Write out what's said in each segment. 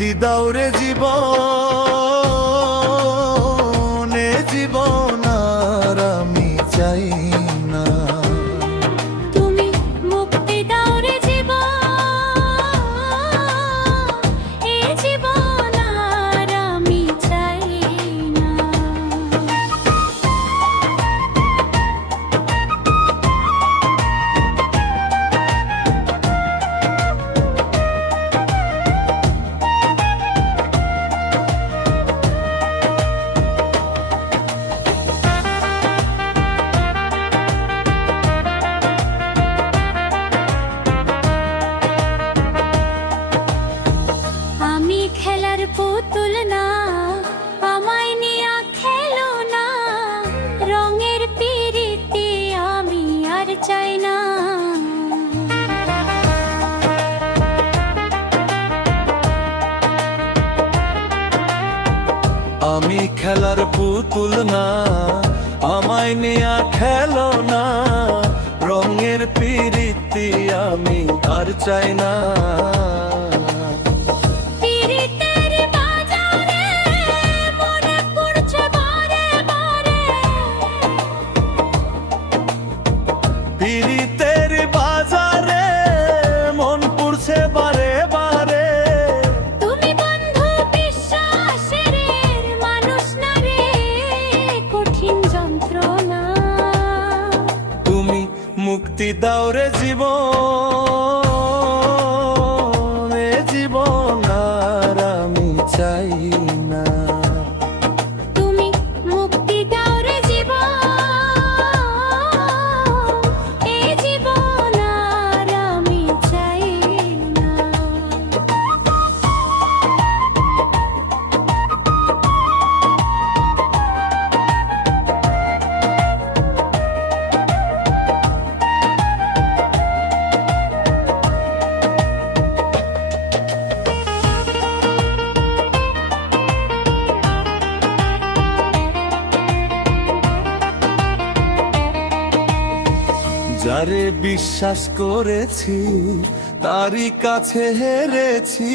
মুক্তি দাও রে জীবন, এ জীবন আর আমি চাই না। তুমি মুক্তি দাও রে জীবন, এ জীবন আর আমি চাই না। আমি খেলার পুতুল না, আমায় নিয়া খেলো না, রঙের পিরিতি আমি আর চাই না। আমি খেলার পুতুল না, আমায় নিয়া খেলো না, রঙের পিরিতি আমি আর চাই না। পিরিতের বাজারে মনে পড়ছে বারে বারে, পিরিতের বাজারে মন পড়ছে বারে বারে। তুমি বন্ধু বিশ্বাসের মানুষ না রে, কঠিন যন্ত্রণা। তুমি মুক্তি দাও রে জীবন, এ জীবন আর আমি চাই না। তুমি মুক্তি দাও রে জীবন, এ জীবন আর আমি চাই না। যারে বিশ্বাস করেছি তারই কাছে হেরেছি,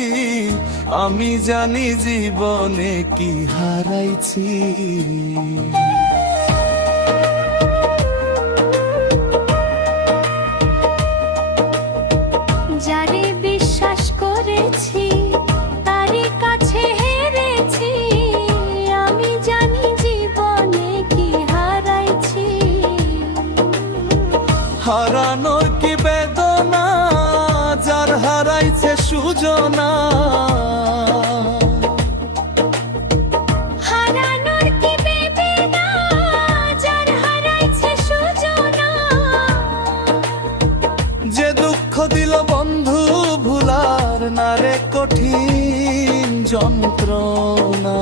আমি জানি জীবনে কি হারাইছি। যারে বিশ্বাস করেছি তারই কাছে হেরেছি, আমি জানি জীবনে কি হারাইছি। হারানোর কি বেদনা, যার হারাইছে সুজনা। হারানোর কি বেদনা, যার হারাইছে সুজনা। যে দুঃখ দিল বন্ধু ভুলার না রে কঠিন যন্ত্রণা।